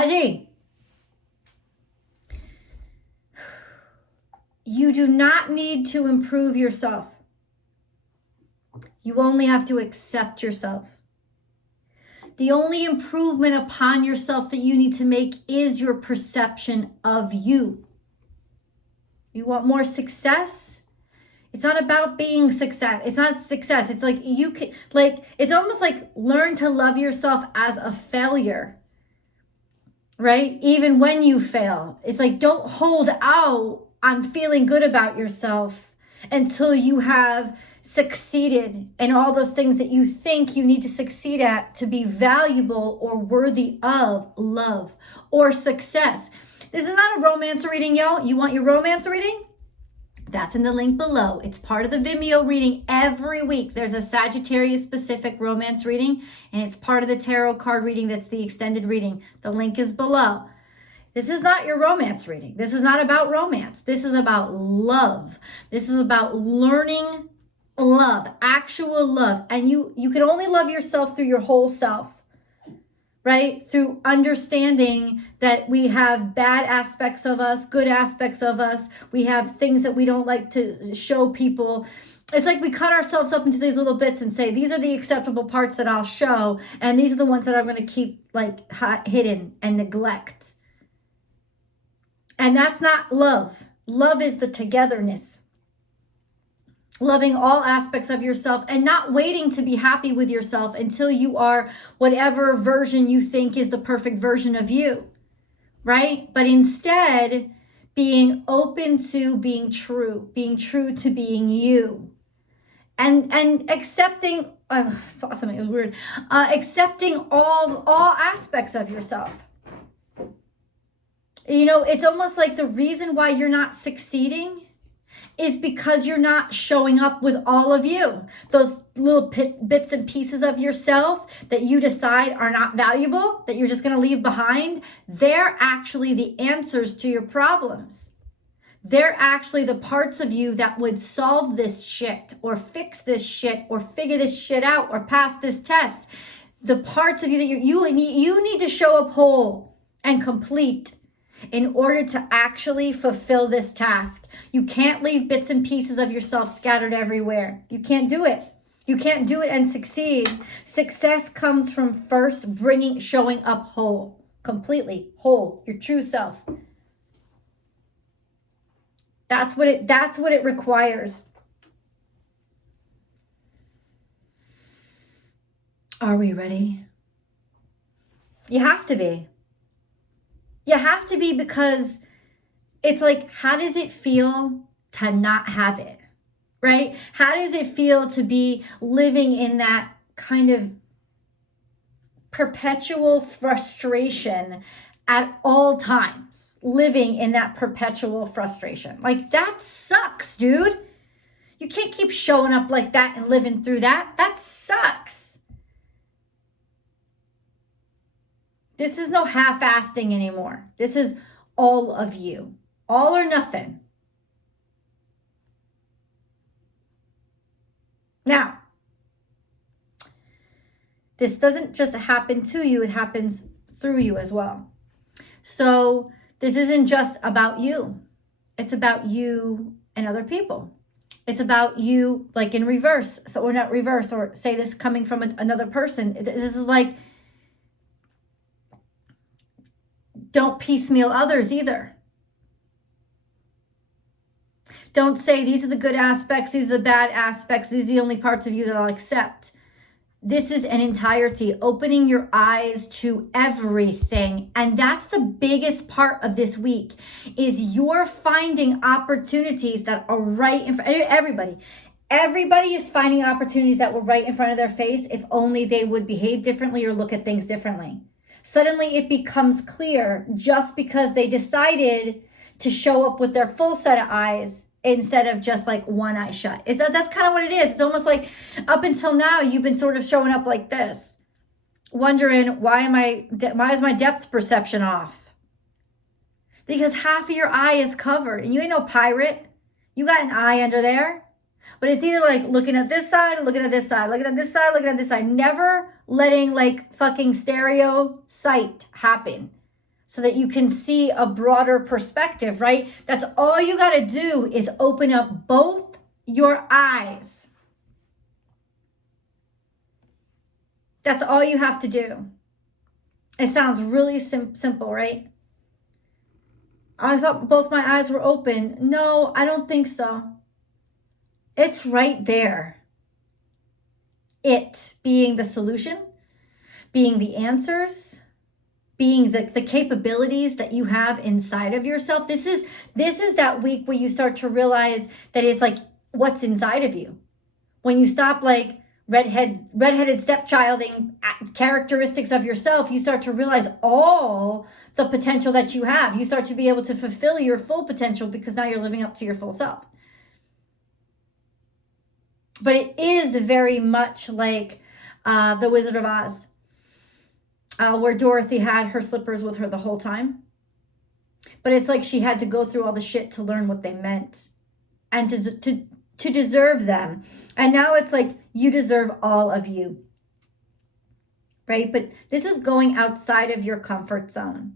Saji, you do not need to improve yourself. You only have to accept yourself. The only improvement upon yourself that you need to make is your perception of you. You want more success? It's not about being success. It's not success. It's like you can, like, it's almost like learn to love yourself as a failure, right? Even when you fail, it's like don't hold out on feeling good about yourself until you have succeeded in all those things that you think you need to succeed at to be valuable or worthy of love or success. This is not a romance reading, yo. You want your romance reading? That's in the link below. It's part of the Vimeo reading every week. There's a Sagittarius specific romance reading, and it's part of the tarot card reading that's the extended reading. The link is below. This is not your romance reading. This is not about romance. This is about love. This is about learning love, actual love. And you can only love yourself through your whole self, right? Through understanding that we have bad aspects of us, good aspects of us. We have things that we don't like to show people. It's like we cut ourselves up into these little bits and say, these are the acceptable parts that I'll show. And these are the ones that I'm going to keep like hidden and neglect. And that's not love. Love is the togetherness. Loving all aspects of yourself and not waiting to be happy with yourself until you are whatever version you think is the perfect version of you, right? But instead, being open to being true to being you. And accepting, I saw something, it was weird, accepting all aspects of yourself. You know, it's almost like the reason why you're not succeeding is because you're not showing up with all of you. Those little bits and pieces of yourself that you decide are not valuable, that you're just going to leave behind, they're actually the answers to your problems. They're actually the parts of you that would solve this shit or fix this shit or figure this shit out or pass this test. The parts of you that you need to show up whole and complete in order to actually fulfill this task. You can't leave bits and pieces of yourself scattered everywhere. You can't do it. You can't do it and succeed. Success comes from first showing up whole, completely whole, your true self. That's what it requires. Are we ready? You have to be. You have to be, because it's like, how does it feel to not have it, right? How does it feel to be living in that kind of perpetual frustration at all times? Living in that perpetual frustration. Like, that sucks, dude. You can't keep showing up like that and living through that. That sucks. This is no half-assing anymore. This is all of you. All or nothing. Now, this doesn't just happen to you, it happens through you as well. So this isn't just about you. It's about you and other people. It's about you, like in reverse. So, or not reverse, or say this coming from another person. This is like, don't piecemeal others either. Don't say these are the good aspects, these are the bad aspects, these are the only parts of you that I'll accept. This is an entirety, opening your eyes to everything. And that's the biggest part of this week, is you're finding opportunities that are right in front of everybody. Everybody is finding opportunities that were right in front of their face if only they would behave differently or look at things differently. Suddenly it becomes clear just because they decided to show up with their full set of eyes instead of just like one eye shut. That's kind of what it is. It's almost like up until now, you've been sort of showing up like this, wondering why is my depth perception off? Because half of your eye is covered, and you ain't no pirate. You got an eye under there. But it's either like looking at this side, looking at this side, looking at this side, looking at this side, never letting like fucking stereo sight happen. so that you can see a broader perspective, right? That's all you got to do is open up both your eyes. That's all you have to do. It sounds really simple, right? I thought both my eyes were open. No, I don't think so. It's right there. It being the solution, being the answers, being the capabilities that you have inside of yourself. This is that week where you start to realize that it's like what's inside of you. When you stop like redheaded stepchilding characteristics of yourself, you start to realize all the potential that you have. You start to be able to fulfill your full potential because now you're living up to your full self. But it is very much like the Wizard of Oz, where Dorothy had her slippers with her the whole time. But it's like she had to go through all the shit to learn what they meant and to deserve them. And now it's like you deserve all of you, right? But this is going outside of your comfort zone.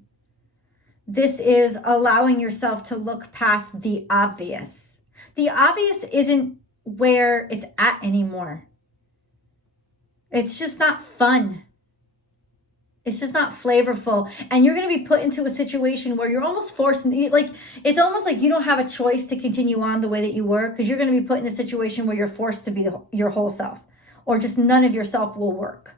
This is allowing yourself to look past the obvious. The obvious isn't where it's at anymore. It's just not fun. It's just not flavorful. And you're going to be put into a situation where you're almost forced, like, it's almost like you don't have a choice to continue on the way that you were, because you're going to be put in a situation where you're forced to be your whole self, or just none of yourself will work.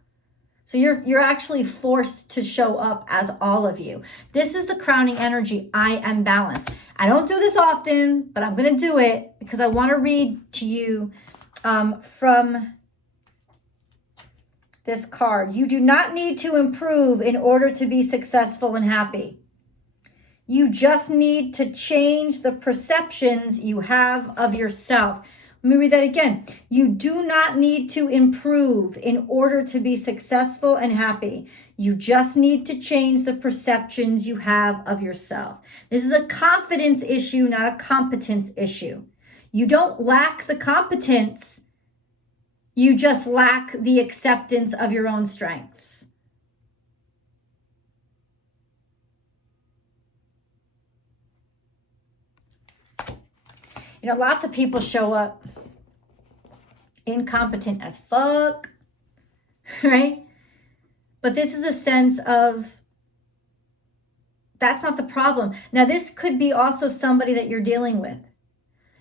So you're actually forced to show up as all of you. This is the crowning energy. I am balanced. I don't do this often, but I'm going to do it because I want to read to you from this card. You do not need to improve in order to be successful and happy. You just need to change the perceptions you have of yourself. Let me read that again. You do not need to improve in order to be successful and happy. You just need to change the perceptions you have of yourself. This is a confidence issue, not a competence issue. You don't lack the competence. You just lack the acceptance of your own strengths. You know, lots of people show up incompetent as fuck, right? But this is a sense of that's not the problem. Now, this could be also somebody that you're dealing with.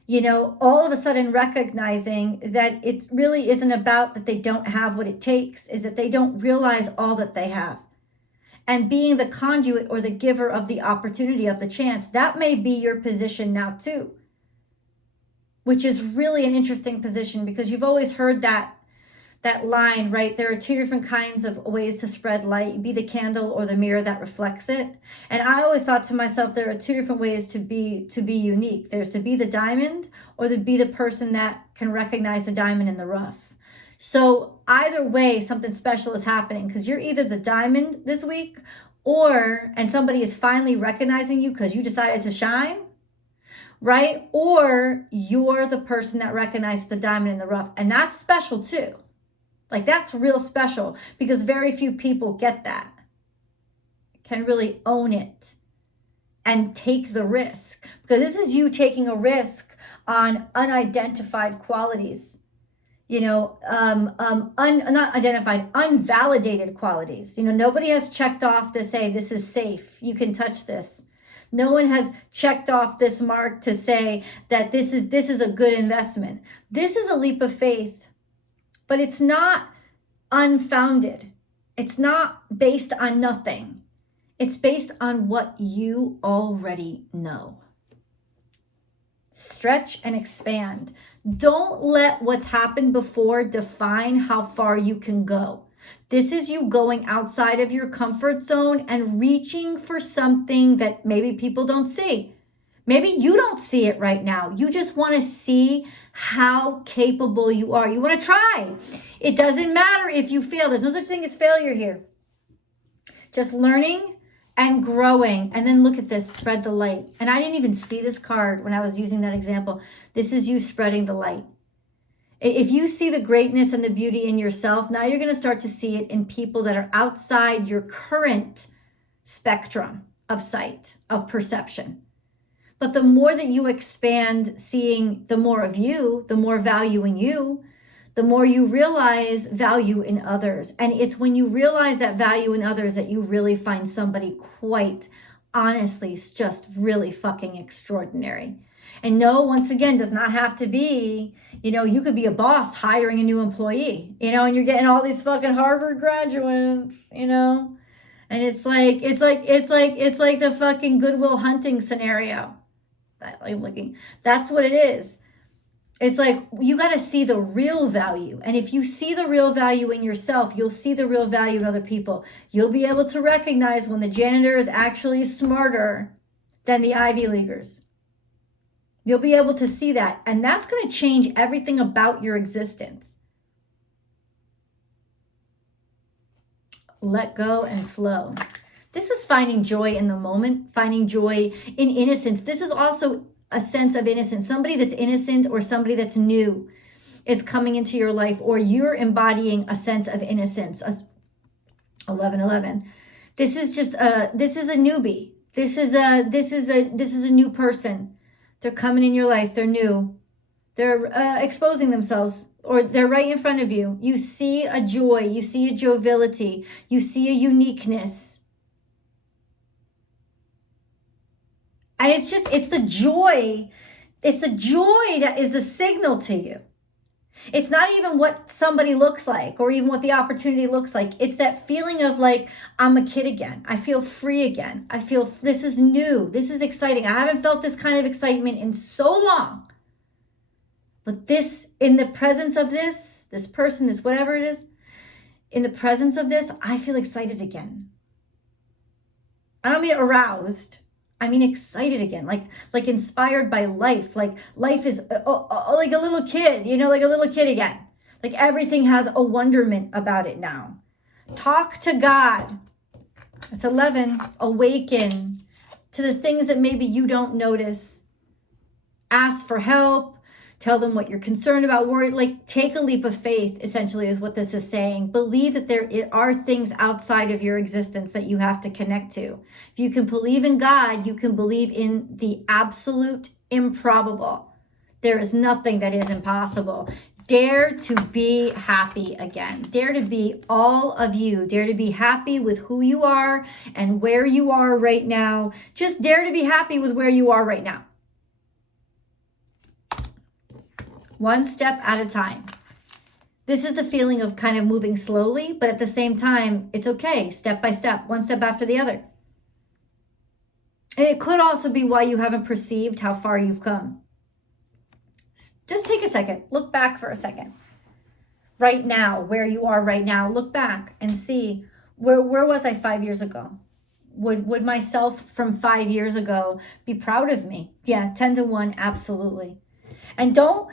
You know, all of a sudden recognizing that it really isn't about that they don't have what it takes, is that they don't realize all that they have. And being the conduit or the giver of the opportunity, of the chance, that may be your position now too. Which is really an interesting position, because you've always heard that line, right? There are two different kinds of ways to spread light. Be the candle or the mirror that reflects it. And I always thought to myself, there are two different ways to be unique. There's to be the diamond, or to be the person that can recognize the diamond in the rough. So either way, something special is happening, because you're either the diamond this week, and somebody is finally recognizing you because you decided to shine, right? Or you're the person that recognizes the diamond in the rough. And that's special too. Like, that's real special, because very few people get that, can really own it and take the risk. Because this is you taking a risk on unidentified qualities, you know, not identified, unvalidated qualities. You know, nobody has checked off to say this is safe, you can touch this. No one has checked off this mark to say that this is a good investment. This is a leap of faith, but it's not unfounded. It's not based on nothing. It's based on what you already know. Stretch and expand. Don't let what's happened before define how far you can go. This is you going outside of your comfort zone and reaching for something that maybe people don't see. Maybe you don't see it right now. You just want to see how capable you are. You want to try. It doesn't matter if you fail. There's no such thing as failure here. Just learning and growing. And then look at this, spread the light. And I didn't even see this card when I was using that example. This is you spreading the light. If you see the greatness and the beauty in yourself, now you're going to start to see it in people that are outside your current spectrum, of sight, of perception. But the more that you expand seeing the more of you, the more value in you, the more you realize value in others. And it's when you realize that value in others that you really find somebody quite honestly just really fucking extraordinary. And no, once again, does not have to be, you could be a boss hiring a new employee, and you're getting all these fucking Harvard graduates, and it's like the fucking Goodwill Hunting scenario. That's what it is. It's like you got to see the real value. And if you see the real value in yourself, you'll see the real value in other people. You'll be able to recognize when the janitor is actually smarter than the Ivy Leaguers. You'll be able to see that. And that's going to change everything about your existence. Let go and flow. This is finding joy in the moment, finding joy in innocence. This is also a sense of innocence. Somebody that's innocent or somebody that's new is coming into your life, or you're embodying a sense of innocence. 1111. This is a newbie. This is a new person. They're coming in your life. They're new. They're exposing themselves, or they're right in front of you. You see a joy. You see a joviality. You see a uniqueness. And it's the joy. It's the joy that is the signal to you. It's not even what somebody looks like or even what the opportunity looks like. It's that feeling of like, I'm a kid again. I feel free again. I feel this is new. This is exciting. I haven't felt this kind of excitement in so long. But this, in the presence of this person, this whatever it is, in the presence of this, I feel excited again. I don't mean aroused. I mean excited again, like inspired by life. Like life is like a little kid, like a little kid again. Like everything has a wonderment about it now. Talk to God. It's 11. Awaken to the things that maybe you don't notice. Ask for help. Tell them what you're concerned about, worried. Like take a leap of faith, essentially, is what this is saying. Believe that there are things outside of your existence that you have to connect to. If you can believe in God, you can believe in the absolute improbable. There is nothing that is impossible. Dare to be happy again. Dare to be all of you. Dare to be happy with who you are and where you are right now. Just dare to be happy with where you are right now. One step at a time. This is the feeling of kind of moving slowly, but at the same time, it's okay, step by step, one step after the other. And it could also be why you haven't perceived how far you've come. Just take a second, look back for a second. Right now, where you are right now, look back and see, where was I 5 years ago? Would myself from 5 years ago be proud of me? Yeah, 10-1, absolutely. And don't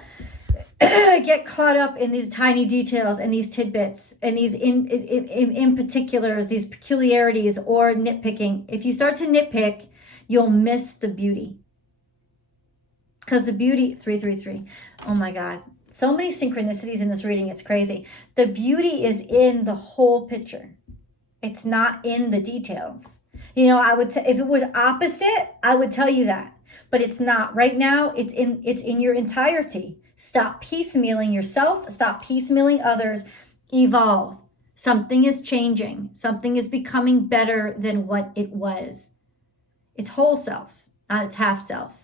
get caught up in these tiny details and these tidbits and these in particulars, these peculiarities or nitpicking. If you start to nitpick, you'll miss the beauty. Because the beauty, 333, oh my God. So many synchronicities in this reading, it's crazy. The beauty is in the whole picture. It's not in the details. I would if it was opposite, I would tell you that. But it's not. Right now, it's in your entirety. Stop piecemealing yourself. Stop piecemealing others. Evolve. Something is changing. Something is becoming better than what it was. It's whole self, not its half self.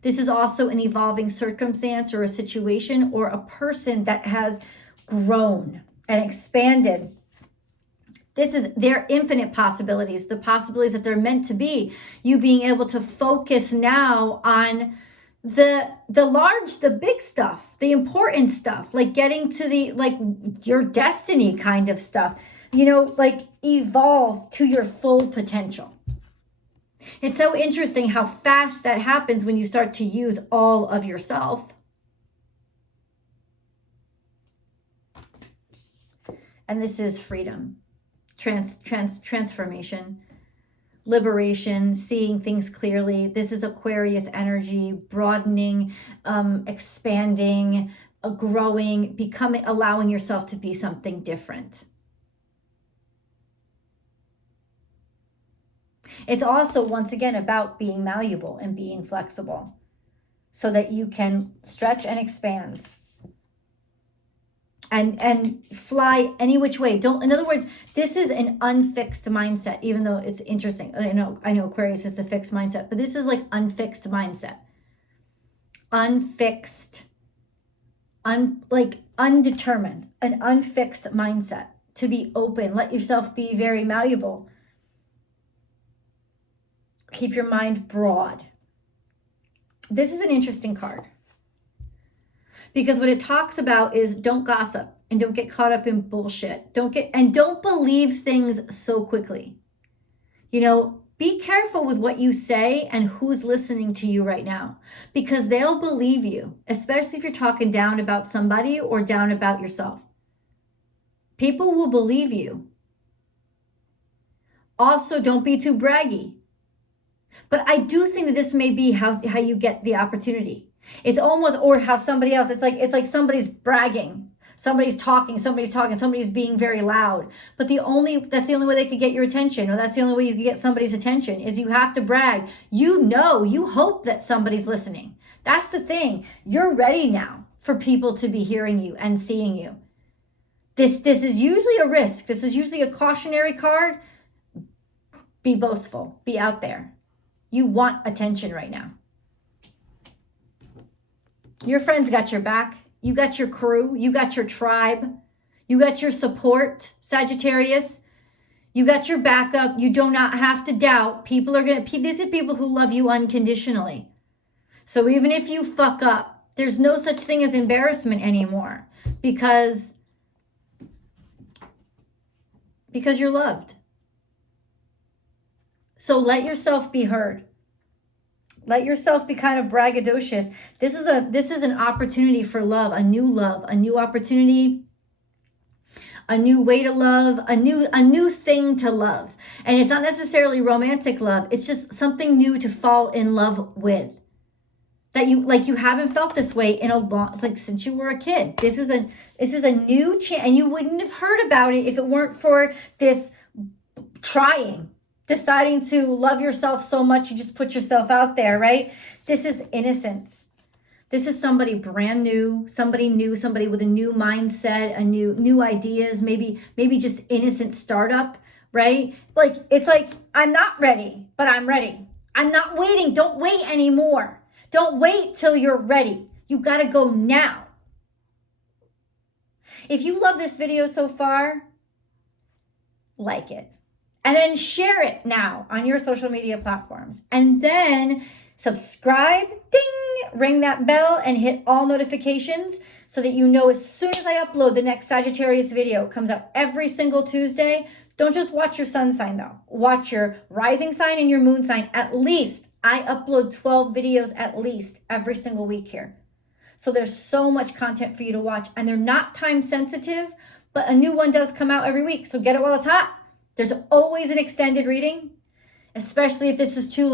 This is also an evolving circumstance or a situation or a person that has grown and expanded. This is their infinite possibilities, the possibilities that they're meant to be. You being able to focus now on the big stuff, the important stuff, like getting to your destiny kind of stuff, evolve to your full potential. It's so interesting how fast that happens when you start to use all of yourself. And this is freedom, transformation, liberation, seeing things clearly. This is Aquarius energy, broadening, expanding, growing, becoming, allowing yourself to be something different. It's also, once again, about being malleable and being flexible so that you can stretch and expand and fly any which way. In other words, this is an unfixed mindset, even though it's interesting. I know Aquarius has the fixed mindset, but this is like unfixed mindset. Unfixed, like undetermined, an unfixed mindset. To be open, let yourself be very malleable. Keep your mind broad. This is an interesting card, because what it talks about is don't gossip and don't get caught up in bullshit. Don't believe things so quickly. You know, be careful with what you say and who's listening to you right now, because they'll believe you, especially if you're talking down about somebody or down about yourself. People will believe you. Also, don't be too braggy. But I do think that this may be how you get the opportunity. It's almost, or how somebody else, it's like somebody's bragging, somebody's talking, somebody's being very loud. But that's the only way they could get your attention, or that's the only way you can get somebody's attention, is you have to brag. You hope that somebody's listening. That's the thing. You're ready now for people to be hearing you and seeing you. This is usually a risk. This is usually a cautionary card. Be boastful, be out there. You want attention right now. Your friends got your back. You got your crew. You got your tribe. You got your support, Sagittarius. You got your backup. You do not have to doubt. These are people who love you unconditionally. So even if you fuck up, there's no such thing as embarrassment anymore, because you're loved. So let yourself be heard. Let yourself be kind of braggadocious. This is an opportunity for love, a new opportunity, a new way to love, a new thing to love. And it's not necessarily romantic love. It's just something new to fall in love with. That you haven't felt this way in a long, since you were a kid. This is a new chance, and you wouldn't have heard about it if it weren't for this deciding to love yourself so much you just put yourself out there, right? This is innocence. This is somebody brand new, somebody with a new mindset, a new ideas, maybe just innocent startup, right? It's like, I'm not ready, but I'm ready. I'm not waiting. Don't wait anymore. Don't wait till you're ready. You got to go now. If you love this video so far, like it. And then share it now on your social media platforms. And then subscribe, ding, ring that bell, and hit all notifications so that you know as soon as I upload the next Sagittarius video. It comes out every single Tuesday. Don't just watch your sun sign though. Watch your rising sign and your moon sign. At least I upload 12 videos at least every single week here. So there's so much content for you to watch, and they're not time sensitive, but a new one does come out every week. So get it while it's hot. There's always an extended reading, especially if this is too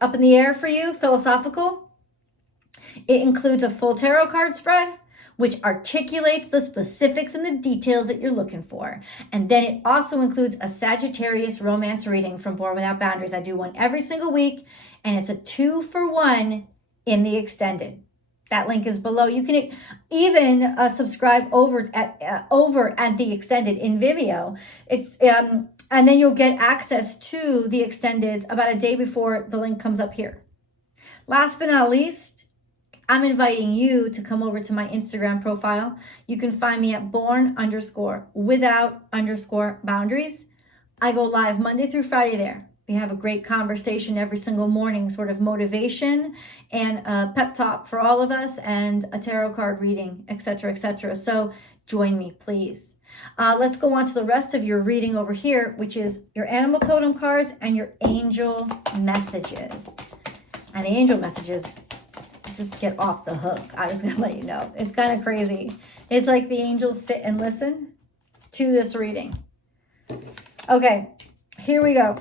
up in the air for you, philosophical. It includes a full tarot card spread, which articulates the specifics and the details that you're looking for. And then it also includes a Sagittarius romance reading from Born Without Boundaries. I do one every single week, and it's a 2-for-1 in the extended. That link is below. You can even subscribe over at the extended in Vimeo. And then you'll get access to the extendeds about a day before the link comes up here. Last but not least, I'm inviting you to come over to my Instagram profile. You can find me at born_without_boundaries. I go live Monday through Friday there. We have a great conversation every single morning, sort of motivation and a pep talk for all of us, and a tarot card reading, etc., etc. So join me, please. Let's go on to the rest of your reading over here, which is your animal totem cards and your angel messages. And the angel messages just get off the hook. I'm just going to let you know. It's kind of crazy. It's like the angels sit and listen to this reading. Okay, here we go.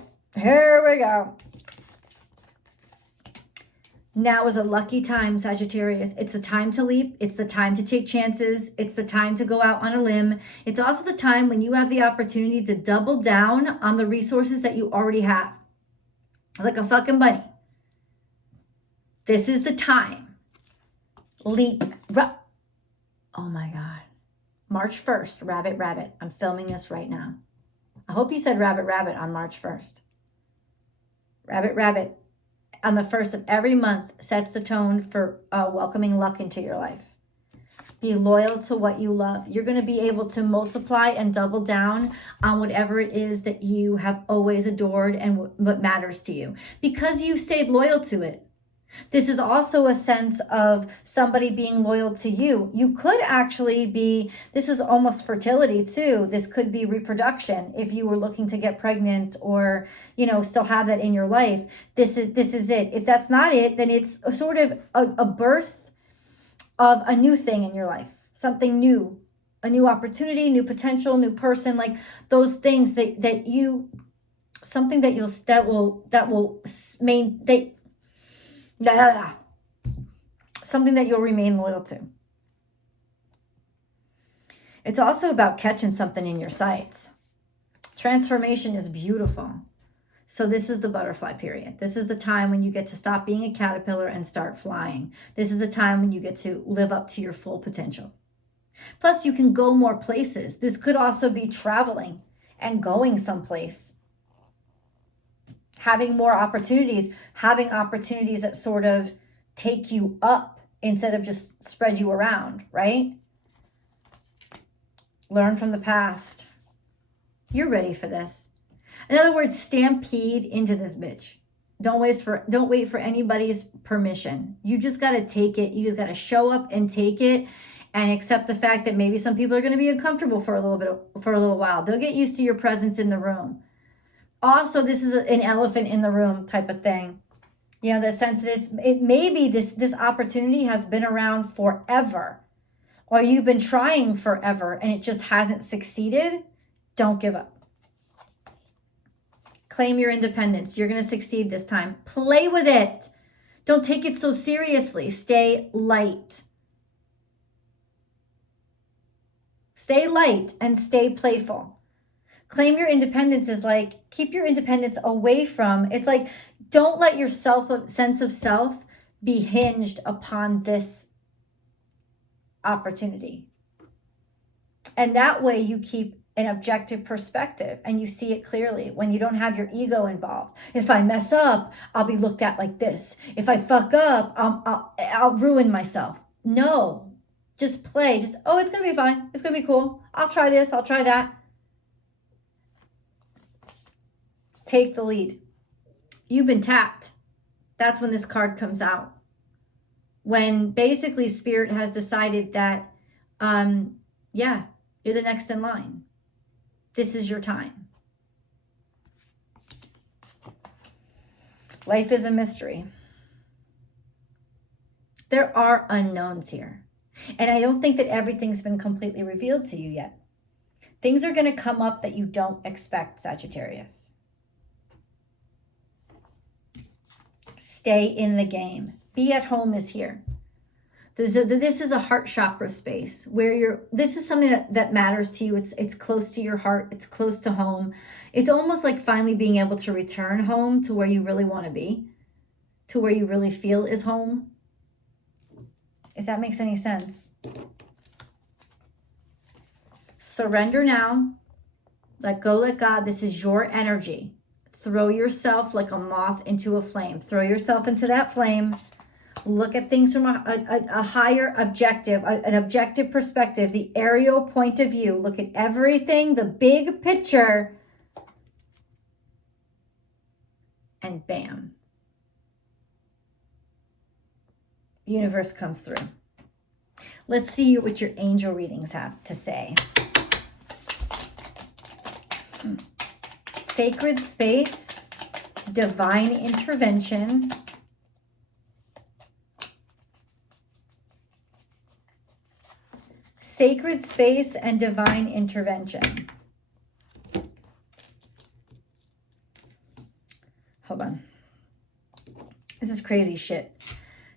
Now is a lucky time, Sagittarius. It's the time to leap. It's the time to take chances. It's the time to go out on a limb. It's also the time when you have the opportunity to double down on the resources that you already have. like a fucking bunny. This is the time. Leap. Oh my God. March 1st, rabbit, rabbit. I'm filming this right now. I hope you said rabbit, rabbit on March 1st. Rabbit, rabbit on the 1st of every month sets the tone for welcoming luck into your life. Be loyal to what you love. You're going to be able to multiply and double down on whatever it is that you have always adored and what matters to you because you stayed loyal to it. This is also a sense of somebody being loyal to you. You could actually be, this is almost fertility too. This could be reproduction if you were looking to get pregnant or, you know, still have that in your life. This is it. If that's not it, then it's a sort of a birth of a new thing in your life, something new, a new opportunity, new potential, new person, like those things that you, something that you'll, something that you'll remain loyal to. It's also about catching something in your sights. Transformation is beautiful. So this is the butterfly period. This is the time when you get to stop being a caterpillar and start flying. This is the time when you get to live up to your full potential. Plus, you can go more places. This could also be traveling and going someplace. Having more opportunities, having opportunities that sort of take you up instead of just spread you around, right? Learn from the past. You're ready for this. In other words, stampede into this bitch. Don't wait for anybody's permission. You just got to take it. You just got to show up and take it and accept the fact that maybe some people are going to be uncomfortable for a little while. They'll get used to your presence in the room. Also, this is an elephant in the room type of thing. You know, the sense that it maybe this opportunity has been around forever, or you've been trying forever and it just hasn't succeeded. Don't give up. Claim your independence. You're going to succeed this time. Play with it. Don't take it so seriously. Stay light. Stay light and stay playful. Claim your independence is like, keep your independence away from, it's like, don't let your sense of self be hinged upon this opportunity. And that way you keep an objective perspective and you see it clearly when you don't have your ego involved. If I mess up, I'll be looked at like this. If I fuck up, I'll ruin myself. No, just play. Just, oh, it's going to be fine. It's going to be cool. I'll try this. I'll try that. Take the lead. You've been tapped. That's when this card comes out. When basically Spirit has decided that, yeah, you're the next in line. This is your time. Life is a mystery. There are unknowns here. And I don't think that everything's been completely revealed to you yet. Things are going to come up that you don't expect, Sagittarius. Stay in the game. Be at home is here. This is a heart chakra space where this is something that matters to you. It's close to your heart. It's close to home. It's almost like finally being able to return home to where you really want to be, to where you really feel is home. If that makes any sense. Surrender now. Let go, let God. This is your energy. Throw yourself like a moth into a flame. Throw yourself into that flame. Look at things from a higher objective, an objective perspective, the aerial point of view. Look at everything, the big picture. And bam. The universe comes through. Let's see what your angel readings have to say. Sacred space, divine intervention. Sacred space and divine intervention. Hold on. This is crazy shit.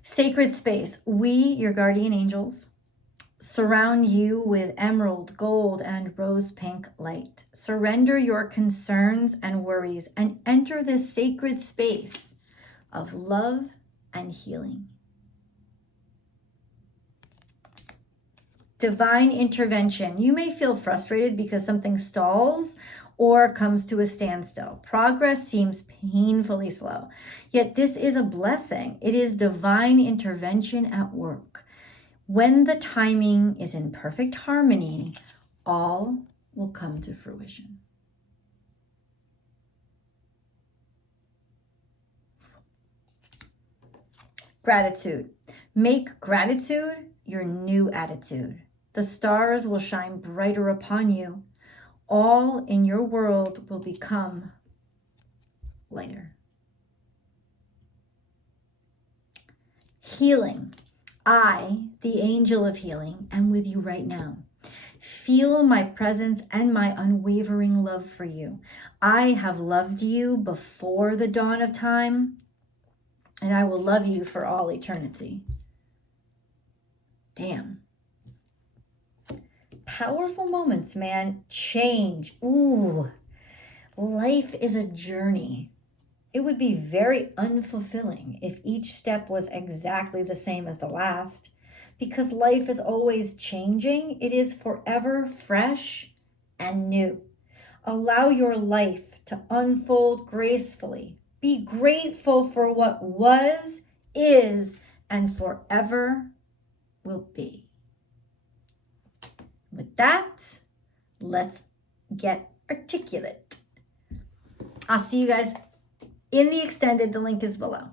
Sacred space. We, your guardian angels, surround you with emerald, gold, and rose pink light. Surrender your concerns and worries and enter this sacred space of love and healing. Divine intervention. You may feel frustrated because something stalls or comes to a standstill. Progress seems painfully slow. Yet this is a blessing. It is divine intervention at work. When the timing is in perfect harmony, all will come to fruition. Gratitude. Make gratitude your new attitude. The stars will shine brighter upon you. All in your world will become lighter. Healing. I, the angel of healing, am with you right now. Feel my presence and my unwavering love for you. I have loved you before the dawn of time, and I will love you for all eternity. Damn. Powerful moments, man. Change. Ooh. Life is a journey. It would be very unfulfilling if each step was exactly the same as the last. Because life is always changing, it is forever fresh and new. Allow your life to unfold gracefully. Be grateful for what was, is, and forever will be. With that, let's get articulate. I'll see you guys in the extended. The link is below.